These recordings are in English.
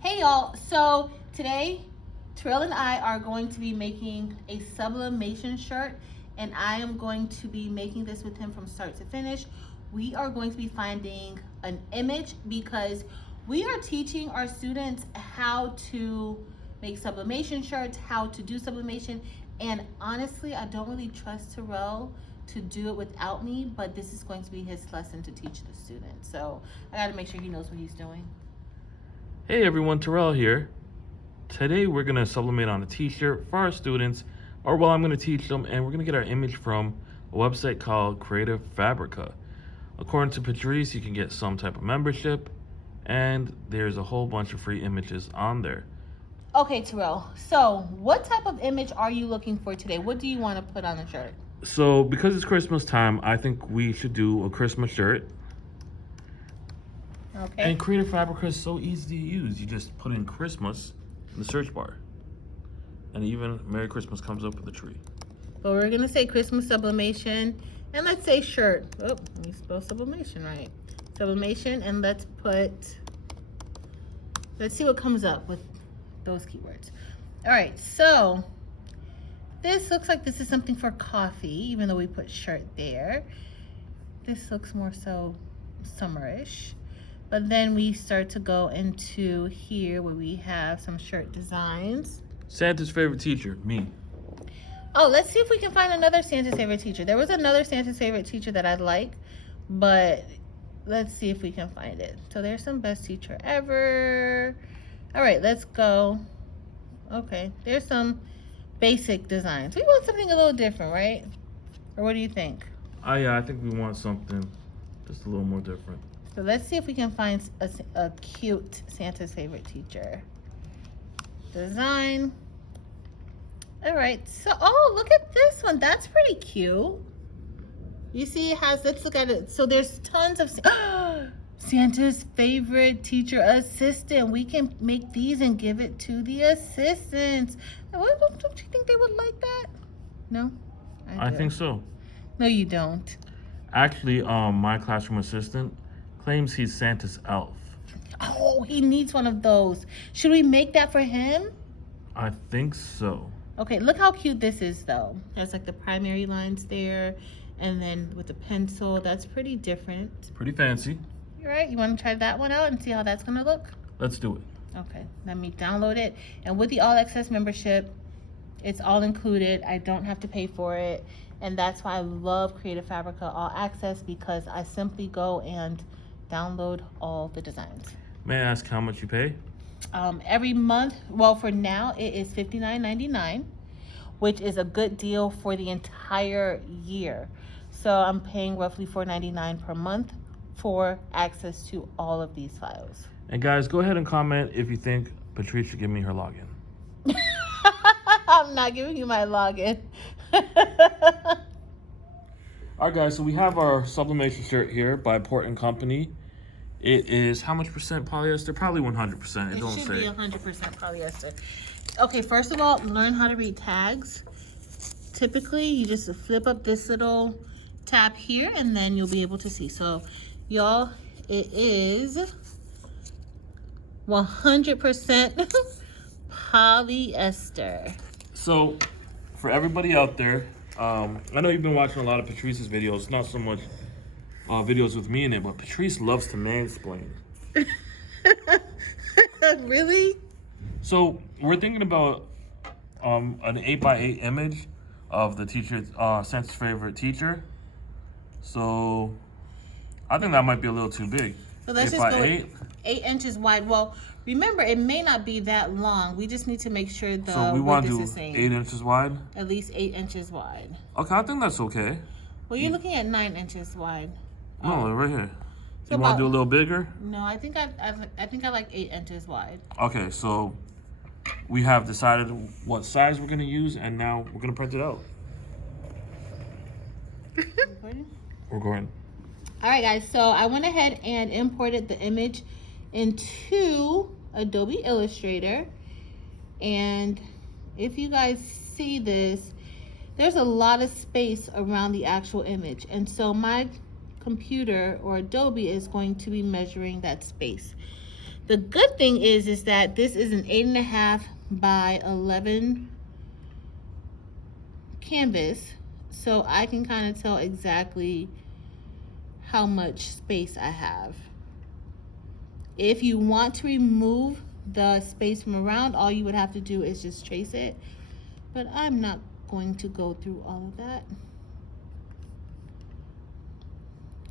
Hey y'all, so today Terrell and I are going to be making a sublimation shirt, and I am going to be making this with him from start to finish. We are going to be finding an image because we are teaching our students how to make sublimation shirts, how to do sublimation, and honestly I don't really trust Terrell to do it without me, but this is going to be his lesson to teach the students. So I gotta make sure he knows what he's doing. Hey everyone, Terrell here. Today we're going to sublimate on a t-shirt for our students, or well, I'm going to teach them, and we're going to get our image from a website called Creative Fabrica. According to Patrice, you can get some type of membership, and there's a whole bunch of free images on there. Okay, Terrell. So, what type of image are you looking for today? What do you want to put on the shirt? So, because it's Christmas time, I think we should do a Christmas shirt. Okay. And Creative Fabrica is so easy to use. You just put in Christmas in the search bar. And even Merry Christmas comes up with a tree. But we're going to say Christmas sublimation. And let's say shirt. Oh, let me spell sublimation right. Sublimation. And let's see what comes up with those keywords. All right. So, this looks like this is something for coffee, even though we put shirt there. This looks more so summerish. But then we start to go into here where we have some shirt designs. Santa's favorite teacher, me. Oh, let's see if we can find another Santa's favorite teacher. There was another Santa's favorite teacher that I'd like, but let's see if we can find it. So there's some best teacher ever. All right, let's go. Okay, there's some basic designs. We want something a little different, right? Or what do you think? Yeah, I think we want something just a little more different. So let's see if we can find a cute Santa's favorite teacher. Design. All right, so, oh, look at this one. That's pretty cute. You see it has, let's look at it. So there's tons of, Santa's favorite teacher assistant. We can make these and give it to the assistants. Don't you think they would like that? No? I think so. No, you don't. Actually, my classroom assistant claims he's Santa's elf. Oh, he needs one of those. Should we make that for him? I think so. Okay, look how cute this is, though. There's like the primary lines there, and then with the pencil. That's pretty different. Pretty fancy. You're right. You want to try that one out and see how that's going to look? Let's do it. Okay, let me download it. And with the All Access membership, it's all included. I don't have to pay for it. And that's why I love Creative Fabrica All Access, because I simply go and download all the designs. May I ask how much you pay? Every month, well, for now it is $59.99, which is a good deal for the entire year. So I'm paying roughly $4.99 per month for access to all of these files. And guys, go ahead and comment if you think Patrice should give me her login. I'm not giving you my login. All right, guys, so we have our sublimation shirt here by Port & Company. It is how much percent polyester? Probably 100%. It don't should say. be 100% polyester. Okay, first of all, learn how to read tags. Typically, you just flip up this little tab here, and then you'll be able to see. So, y'all, it is 100% polyester. So, for everybody out there, I know you've been watching a lot of Patrice's videos, not so much videos with me in it, but Patrice loves to mansplain. Really? So we're thinking about an 8x8 image of the teacher, Santa's favorite teacher. So I think that might be a little too big. So let's just go 8 inches wide. Well, remember, it may not be that long. We just need to make sure the so we want width to is do the same. 8 inches wide? At least 8 inches wide. Okay, I think that's okay. Well, you're looking at 9 inches wide. No, right here. So you want to do a little bigger? No, I think I like 8 inches wide. Okay, so we have decided what size we're going to use, and now we're going to print it out. We're going. All right, guys. So I went ahead and imported the image into Adobe Illustrator. And if you guys see this, there's a lot of space around the actual image. And so my computer or Adobe is going to be measuring that space. The good thing is that this is an 8.5 by 11 canvas, so I can kind of tell exactly how much space I have. If you want to remove the space from around, all you would have to do is just trace it, but I'm not going to go through all of that.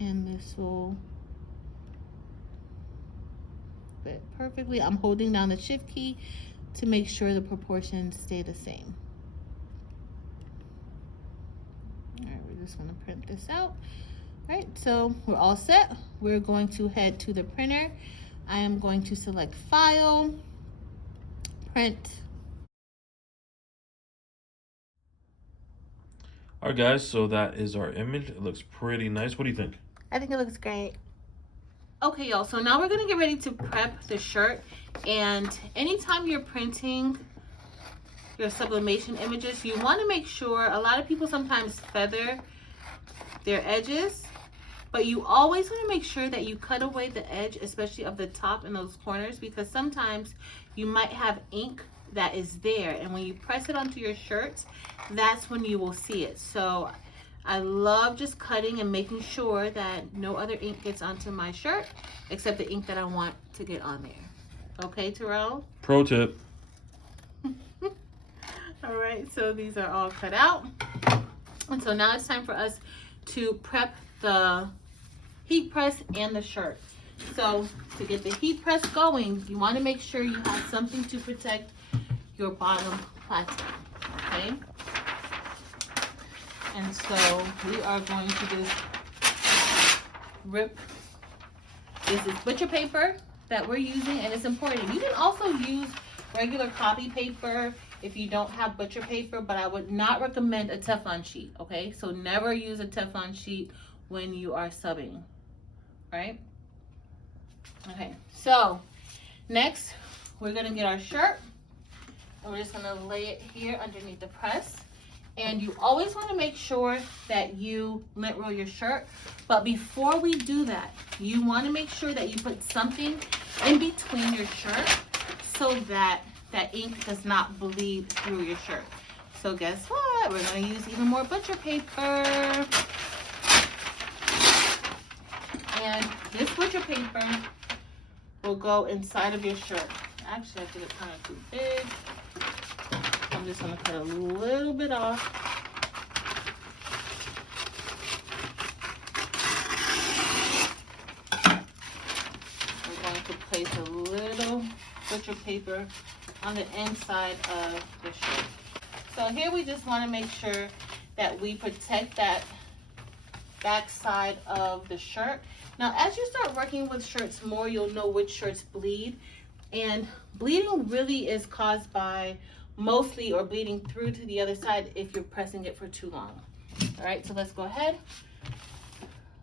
And this will fit perfectly. I'm holding down the shift key to make sure the proportions stay the same. All right, we're just going to print this out. All right, so we're all set. We're going to head to the printer. I am going to select File, Print. All right, guys, so that is our image. It looks pretty nice. What do you think? I think it looks great. Okay, y'all, so now we're gonna get ready to prep the shirt. And anytime you're printing your sublimation images, you wanna make sure, a lot of people sometimes feather their edges, but you always wanna make sure that you cut away the edge, especially of the top and those corners, because sometimes you might have ink that is there, and when you press it onto your shirt, that's when you will see it. So I love just cutting and making sure that no other ink gets onto my shirt except the ink that I want to get on there. Okay, Terrell? Pro tip. All right, so these are all cut out. And so now it's time for us to prep the heat press and the shirt. So to get the heat press going, you want to make sure you have something to protect your bottom platen, okay? And so we are going to just rip. This is butcher paper that we're using, and it's important. You can also use regular copy paper if you don't have butcher paper, but I would not recommend a Teflon sheet, okay? So never use a Teflon sheet when you are subbing, right? Okay, so next we're gonna get our shirt, and we're just gonna lay it here underneath the press. And you always want to make sure that you lint roll your shirt. But before we do that, you want to make sure that you put something in between your shirt so that that ink does not bleed through your shirt. So guess what? We're going to use even more butcher paper. And this butcher paper will go inside of your shirt. Actually, I did it kind of too big. I'm just going to cut a little bit off. We're going to place a little butcher paper on the inside of the shirt. So here we just want to make sure that we protect that back side of the shirt. Now, as you start working with shirts more, you'll know which shirts bleed. And bleeding really is caused by mostly or bleeding through to the other side if you're pressing it for too long. All right, so let's go ahead.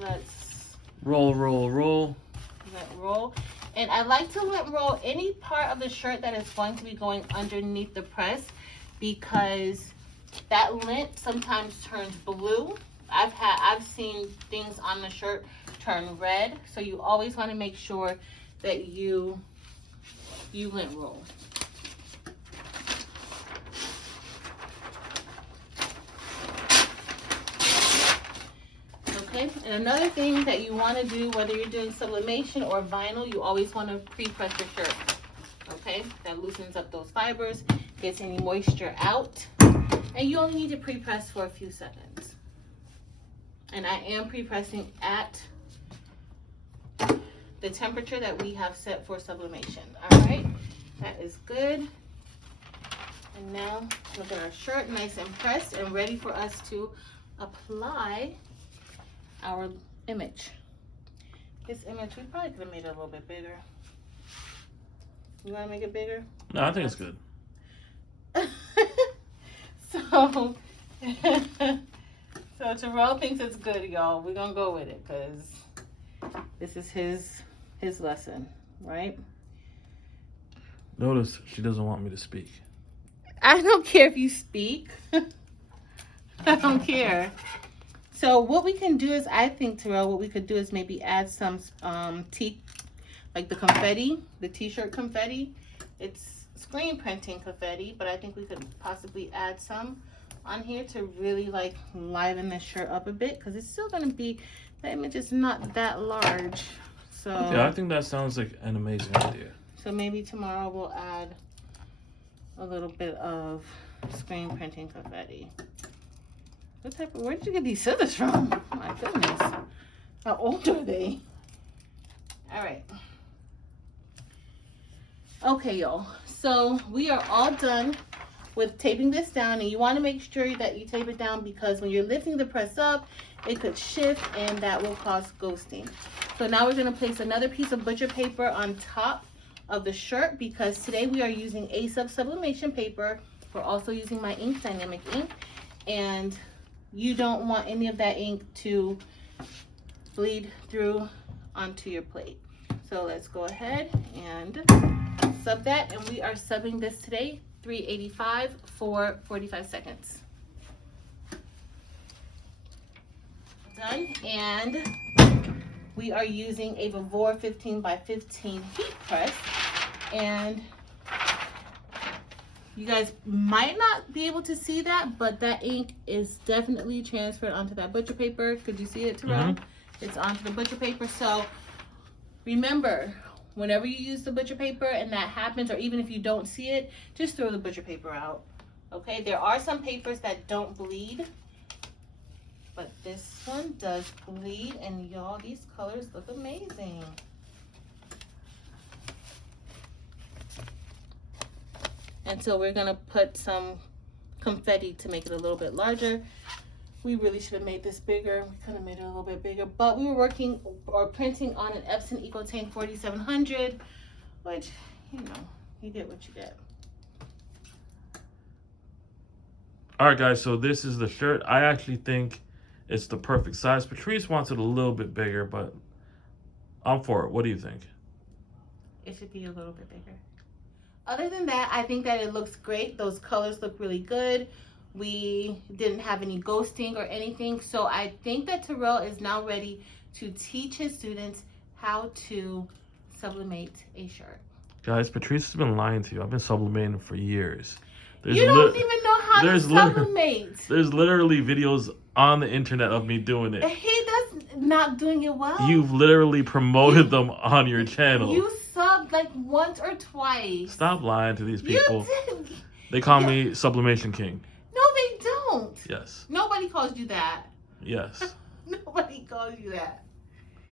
Let's roll. Let roll. And I like to let roll any part of the shirt that is going to be going underneath the press, because that lint sometimes turns blue. I've seen things on the shirt turn red, so you always want to make sure that you lint roll. Okay, and another thing that you want to do, whether you're doing sublimation or vinyl, you always want to pre-press your shirt. Okay, that loosens up those fibers, gets any moisture out, and you only need to pre-press for a few seconds. And I am pre-pressing at the temperature that we have set for sublimation. All right, that is good. And now look at our shirt, nice and pressed and ready for us to apply our image. This image, we probably could have made it a little bit bigger. You want to make it bigger? No, I think it's good. So Terrell thinks it's good, y'all. We're gonna go with it because this is his lesson, right? Notice she doesn't want me to speak. I don't care if you speak. I don't care. So what we can do is, I think, Terrell, what we could do is maybe add some tea, like the confetti, the t-shirt confetti. It's screen printing confetti, but I think we could possibly add some on here to really like liven this shirt up a bit, because it's still going to be, the image is not that large. So Okay, I think that sounds like an amazing idea. So maybe tomorrow we'll add a little bit of screen printing confetti. Where did you get these scissors from? My goodness. How old are they? All right. Okay, y'all. So we are all done with taping this down, and you want to make sure that you tape it down, because when you're lifting the press up, it could shift and that will cause ghosting. So now we're going to place another piece of butcher paper on top of the shirt, because today we are using sublimation paper. We're also using my ink, dynamic ink, and you don't want any of that ink to bleed through onto your plate. So let's go ahead and sub that, and we are subbing this today 385 for 45 seconds. Done. And we are using a Vavor 15 by 15 heat press, and you guys might not be able to see that, but that ink is definitely transferred onto that butcher paper. Could you see it, Terrell? It's onto the butcher paper. So remember, whenever you use the butcher paper and that happens, or even if you don't see it, just throw the butcher paper out. Okay, there are some papers that don't bleed, but this one does bleed, and y'all, these colors look amazing. And so we're gonna put some confetti to make it a little bit larger. We really should have made this bigger. We could have made it a little bit bigger, but we were working or printing on an Epson EcoTank 4700, which, you know, you get what you get. All right, guys, so this is the shirt. I actually think it's the perfect size. Patrice wants it a little bit bigger, but I'm for it. What do you think? It should be a little bit bigger. Other than that, I think that it looks great. Those colors look really good. We didn't have any ghosting or anything. So I think that Terrell is now ready to teach his students how to sublimate a shirt. Guys, Patrice has been lying to you. I've been sublimating for years. You don't even know how to sublimate. There's literally videos on the internet of me doing it. He does not doing it well. You've literally promoted them on your channel. You subbed like once or twice. Stop lying to these people. You did. They call me Sublimation King. No, they don't. Yes. Nobody calls you that. Yes. Nobody calls you that.